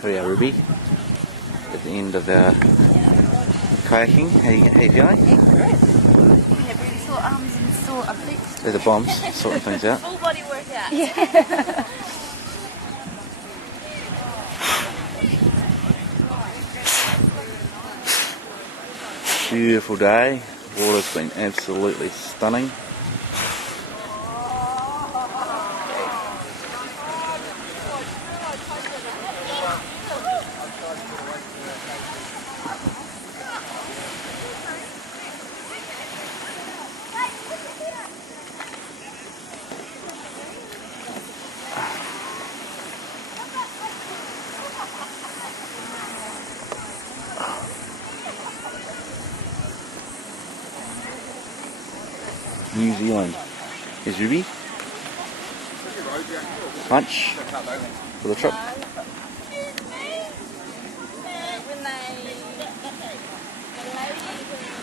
Here we are, Ruby, at the end of our kayaking. How you feeling? Yeah, great. Yeah, really sore arms and sore feet. They're the bombs, sorting things out. Full body workout. Yeah. Beautiful day. Water's been absolutely stunning. New Zealand. Here's Ruby. Lunch for the trip.